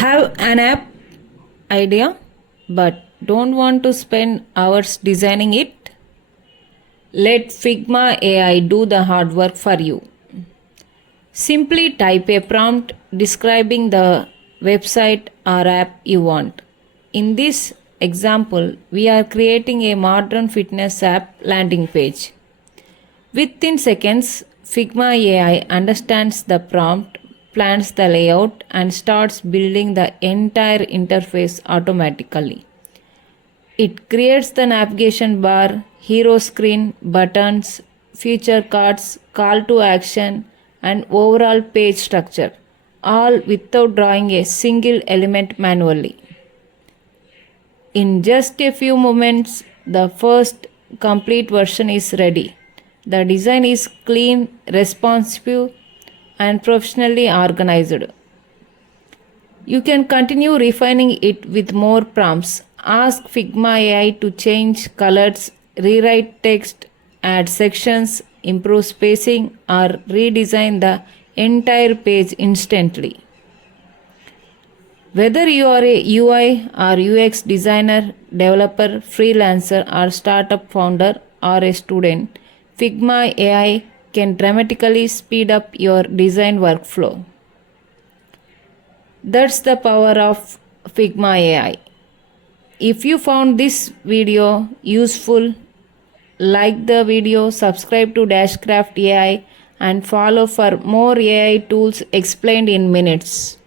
Have an app idea but don't want to spend hours designing it? Let Figma AI do the hard work for you. Simply type a prompt describing the website or app you want. In this example, we are creating a modern fitness app landing page. Within seconds, Figma AI understands the prompt, plans the layout, and starts building the entire interface automatically. It creates the navigation bar, hero screen, buttons, feature cards, call to action, and overall page structure, all without drawing a single element manually. In just a few moments, the first complete version is ready. The design is clean, responsive, and professionally organized. You can continue refining it with more prompts. Ask Figma AI to change colors, rewrite text, add sections, improve spacing, or redesign the entire page instantly. Whether you are a UI or UX designer, developer, freelancer, or startup founder, or a student, Figma AI can dramatically speed up your design workflow. That's the power of Figma AI. If you found this video useful, like the video, subscribe to Dashcraft AI, and follow for more AI tools explained in minutes.